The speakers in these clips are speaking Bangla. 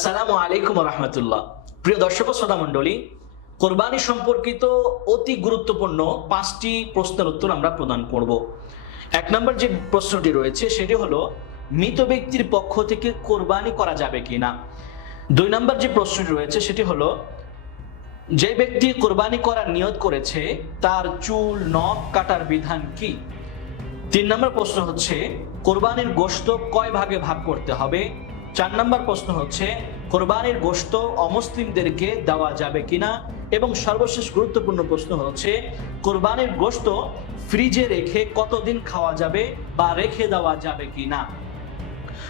আসসালামু আলাইকুম রহমতুল্লাহ প্রিয় দর্শক শ্রোতা মণ্ডলী, কোরবানি সম্পর্কিত অতি গুরুত্বপূর্ণ পাঁচটি প্রশ্নের উত্তর আমরা প্রদান করব। এক নম্বর যে প্রশ্নটি রয়েছে, সেটি হলো, মৃত ব্যক্তির পক্ষ থেকে কোরবানি করা যাবে কিনা? দুই নম্বর যে প্রশ্নটি রয়েছে, সেটি হলো, যে ব্যক্তি কোরবানি করার নিয়ত করেছে, তার চুল, নখ কাটার বিধান কি? তিন নম্বর প্রশ্ন হচ্ছে, কোরবানির গোশত কয় ভাগে ভাগ করতে হবে? চার নম্বর প্রশ্ন হচ্ছে, কোরবানির গোস্ত অমুসলিমদেরকে দেওয়া যাবে কিনা? এবং সর্বশেষ গুরুত্বপূর্ণ প্রশ্ন হচ্ছে, কোরবানির গোস্ত ফ্রিজে রেখে কতদিন খাওয়া যাবে বা রেখে দেওয়া যাবে কিনা?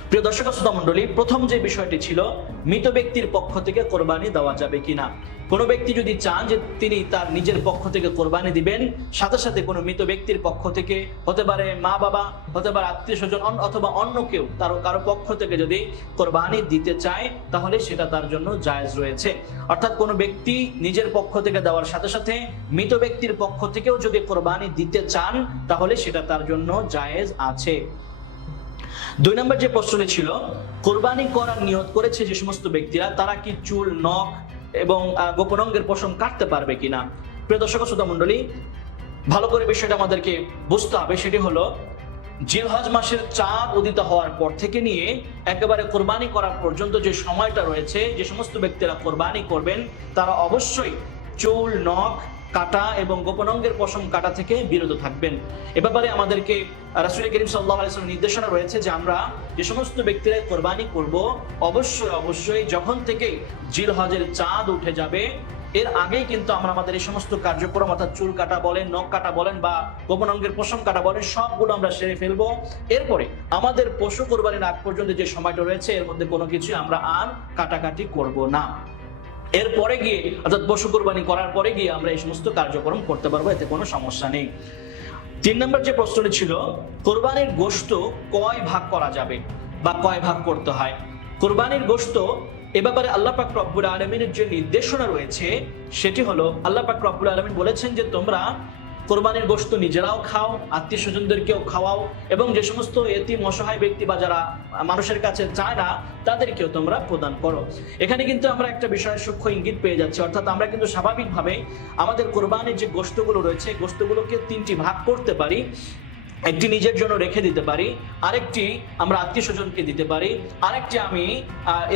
প্রিয় দর্শক শ্রোতা মণ্ডলী, প্রথম যে বিষয়টি ছিল, মৃত ব্যক্তির পক্ষ থেকে কোরবানি দেওয়া যাবে কিনা? কোনো ব্যক্তি যদি চান যে তিনি তার নিজের পক্ষ থেকে কোরবানি দিবেন, সাথে সাথে কোনো মৃত ব্যক্তির পক্ষ থেকে, হতে পারে মা বাবা, হতে পারে আত্মীয় স্বজন অথবা অন্য কেউ তার কারও পক্ষ থেকে যদি কোরবানি দিতে চায়, তাহলে সেটা তার জন্য জায়েজ রয়েছে। অর্থাৎ কোনো ব্যক্তি নিজের পক্ষ থেকে দেওয়ার সাথে সাথে মৃত ব্যক্তির পক্ষ থেকেও যদি কোরবানি দিতে চান, তাহলে সেটা তার জন্য জায়েজ আছে। দুই নম্বর যে প্রশ্নটি ছিল, কোরবানি করার নিয়ত করেছে যে সমস্ত ব্যক্তিরা, তারা কি চুল, নখ এবং গোপন অঙ্গের পশম কাটতে পারবে কিনা? প্রিয় দর্শক শ্রোতা মণ্ডলী, ভালো করে বিষয়টা আমাদেরকে বুঝতে হবে। সেটি হলো, জিলহজ মাসের চাঁদ উদিত হওয়ার পর থেকে নিয়ে একেবারে কোরবানি করার পর্যন্ত যে সময়টা রয়েছে, যে সমস্ত ব্যক্তিরা কোরবানি করবেন, তারা অবশ্যই চুল, নখ কাটা এবং গোপনাঙ্গের পশম কাটা থেকে বিরত থাকবেন। এ ব্যাপারে আমাদেরকে রাসুল করিম সাল্লাহ নির্দেশনা রয়েছে যে আমরা যে সমস্ত ব্যক্তিরা কোরবানি করব, অবশ্যই অবশ্যই যখন থেকে জিল হজের চাঁদ উঠে যাবে, এর আগেই কিন্তু আমরা আমাদের এই সমস্ত কার্যক্রম, অর্থাৎ চুল কাটা বলেন, নখ কাটা বলেন বা গোপন অঙ্গের পশম কাটা বলেন, সবগুলো আমরা সেরে ফেলব। এরপরে আমাদের পশু কোরবানির আগ পর্যন্ত যে সময়টা রয়েছে, এর মধ্যে কোনো কিছু আমরা আর কাটাকাটি করব না। এরপরে গিয়ে, অর্থাৎ পশু কোরবানি করার পরে গিয়ে আমরা এই সমস্ত কার্যক্রম করতে পারব, এতে কোনো সমস্যা নেই। তিন নম্বর যে প্রশ্নটি ছিল, কোরবানির গোস্ত কয় ভাগ করা যাবে বা কয় ভাগ করতে হয়? কোরবানির গোস্ত এ ব্যাপারে আল্লাহ পাক রব্বুল আলমিনের যে নির্দেশনা রয়েছে, সেটি হলো, আল্লাহ পাক রব্বুল আলমিন বলেছেন যে তোমরা কোরবানির গোস্ত নিজেরাও খাও আত্মীয় স্বজনদেরকেও খাওয়াও এবং যে সমস্ত এতিম অসহায় ব্যক্তি বা যারা মানুষের কাছে চায় না, তাদেরকেও তোমরা প্রদান করো। এখানে কিন্তু আমরা একটা বিষয়ের সূক্ষ্ম ইঙ্গিত পেয়ে যাচ্ছি। অর্থাৎ আমরা কিন্তু স্বাভাবিকভাবেই আমাদের কোরবানির যে গোস্তগুলো রয়েছে গোস্তগুলোকে তিনটি ভাগ করতে পারি। একটি নিজের জন্য রেখে দিতে পারি, আরেকটি আমরা আত্মীয় স্বজনকে দিতে পারি, আরেকটি আমি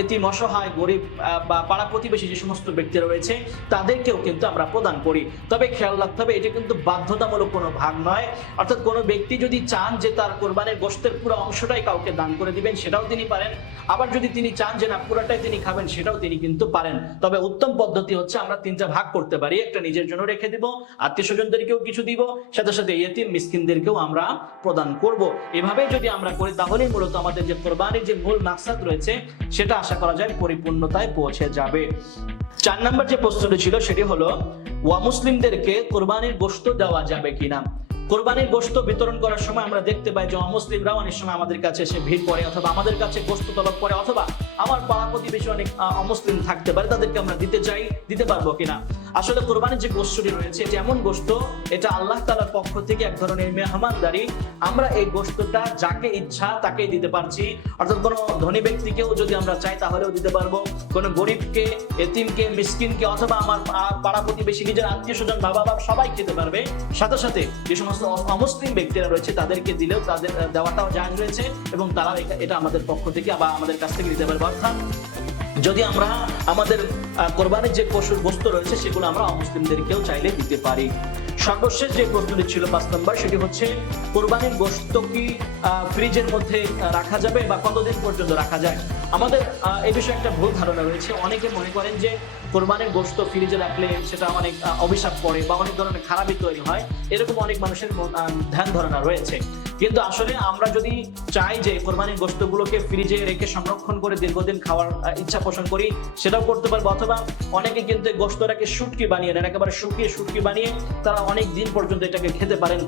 এতি অসহায়, গরিব বা পাড়া প্রতিবেশী যে সমস্ত ব্যক্তিরা রয়েছে, তাদেরকেও কিন্তু আমরা প্রদান করি। তবে খেয়াল রাখতে হবে, এটা কিন্তু বাধ্যতামূলক কোনো ভাগ নয়। অর্থাৎ কোনো ব্যক্তি যদি চান যে তার কোরবানের গোষ্ঠের পুরো অংশটাই কাউকে দান করে দিবেন, সেটাও তিনি পারেন। আবার যদি তিনি চান যে না, পুরোটাই তিনি খাবেন, সেটাও তিনি কিন্তু পারেন। তবে উত্তম পদ্ধতি হচ্ছে আমরা তিনটা ভাগ করতে পারি। একটা নিজের জন্য রেখে দিব, আত্মীয় স্বজনদেরকেও কিছু দিব, সাথে সাথে ইয়েতিম মিসকিনদেরকেও আমরা প্রদান করব। এভাবে যদি আমরা করি, তাহলেই মূলত আমাদের যে কোরবানির যে মূল মাকসাদ রয়েছে, সেটা আশা করা যায় পরিপূর্ণতায় পৌঁছে যাবে। চার নম্বর যে প্রশ্নটি ছিল, সেটি হলো, ওয়া মুসলিমদেরকে কোরবানির গোশত দেওয়া যাবে কিনা? কোরবানির গোশত বিতরণ করার সময় আমরা দেখতে পাই যে অমুসলিমরাও অনেক সময় আমাদের কাছে এসে ভিড় করে, অথবা আমাদের কাছে গোশত তলব করে, অথবা আমার পাড়া প্রতিবেশী অনেক অমুসলিম থাকতে পারে, তাদেরকে আমরা দিতে চাই, দিতে পারব কিনা? আসলে কোরবানির যে গোষ্ঠটি রয়েছে, এটা এমন গোষ্ঠ, এটা আল্লাহ তালার পক্ষ থেকে এক ধরনের মেহমানদারি। আমরা এই গোষ্ঠটা যাকে ইচ্ছা তাকেই দিতে পারছি। অর্থাৎ কোনো ধনী ব্যক্তিকেও যদি আমরা চাই, তাহলেও দিতে পারব। কোনো গরিবকে, এতিমকে, মিসকিনকে, অথবা আমার পাড়া প্রতিবেশী, নিজের আত্মীয় স্বজন বাবা বাবা সবাই খেতে পারবে। সাথে সাথে যে সমস্ত অমুসলিম ব্যক্তিরা রয়েছে, তাদেরকে দিলেও তাদের দেওয়াটাও জায়জ রয়েছে এবং তারা এটা- এটা আমাদের পক্ষ থেকে বা আমাদের কাছ থেকে দিতে পারবে। অর্থাৎ যদি আমরা আমাদের কোরবানির যে পশুর বস্তু রয়েছে, সেগুলো আমরা অমুসলিমদেরকেও চাইলে দিতে পারি। সর্বশেষ যে প্রশ্নটি ছিল পাঁচ নম্বর, সেটি হচ্ছে, কোরবানির গোস্ত কি ফ্রিজের মধ্যে রাখা যাবে বা কতদিন পর্যন্ত রাখা যায়? আমাদের এই বিষয়ে একটা ভুল ধারণা রয়েছে। অনেকে মনে করেন যে, কোরবানির গোস্ত ফ্রিজে রাখলে সেটা অনেক অভিশাপ পড়ে বা অনেক ধরনের খারাপই তৈরি হয়। এরকম অনেক মানুষের মন- ধ্যান ধারণা রয়েছে। কিন্তু আসলে আমরা যদি চাই যে কোরবানির গোস্তগুলোকে ফ্রিজে রেখে সংরক্ষণ করে দীর্ঘদিন খাওয়ার ইচ্ছা পোষণ করি, সেটাও করতে পারব। অথবা অনেকে কিন্তু গোস্তটাকে শুটকি বানিয়ে নেন, একেবারে শুকিয়ে শুটকি বানিয়ে তারা অনেক দিন পর্যন্ত এটাকে খেতে পারেন।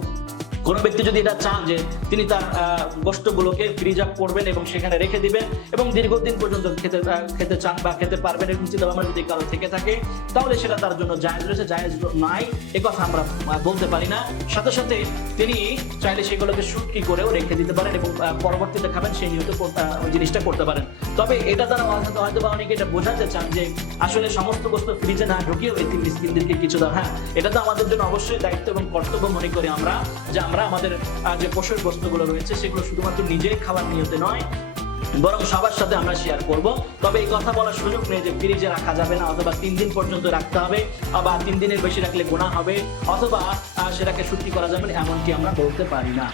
কোনো ব্যক্তি যদি এটা চান যে তিনি তার আহ, গোশতগুলোকে ফ্রিজ আপ করবেন এবং সেখানে রেখে দিবেন এবং দীর্ঘদিন পর্যন্ত খেতে খেতে চান বা খেতে পারবেন এরকম চিন্তা ভাবনা যদি কারও থেকে থাকে তাহলে সেটা তার জন্য জায়েজ রয়েছে। জায়েজ নাই এ কথা আমরা বলতে পারি না। সাথে সাথে তিনি চাইলে সেগুলোকে শুটকি করেও রেখে দিতে পারেন এবং পরবর্তীতে খাবেন সেই নিয়ত জিনিসটা করতে পারেন। তবে এটা দ্বারা হয়তো বা অনেকে এটা বোঝাতে চান যে আসলে সমস্ত বস্তু ফ্রিজে না ঢুকিয়েও এতিম মিসকিনদেরকে কিছু দাও। হ্যাঁ এটা তো আমাদের জন্য অবশ্যই দায়িত্ব এবং কর্তব্য মনে করি আমরা যে আমরা আমাদের যে পোষক বস্তুগুলো রয়েছে, সেগুলো শুধুমাত্র নিজেই খাবার নিয়তে নয়, বরং সবার সাথে আমরা শেয়ার করব। তবে এই কথা বলার সুযোগ নেই যে ফ্রিজে রাখা যাবে না, অথবা তিন দিন পর্যন্ত রাখতে হবে বা তিন দিনের বেশি রাখলে গোনা হবে, অথবা সেটাকে সত্যি করা যাবে না এমনকি আমরা বলতে পারি না।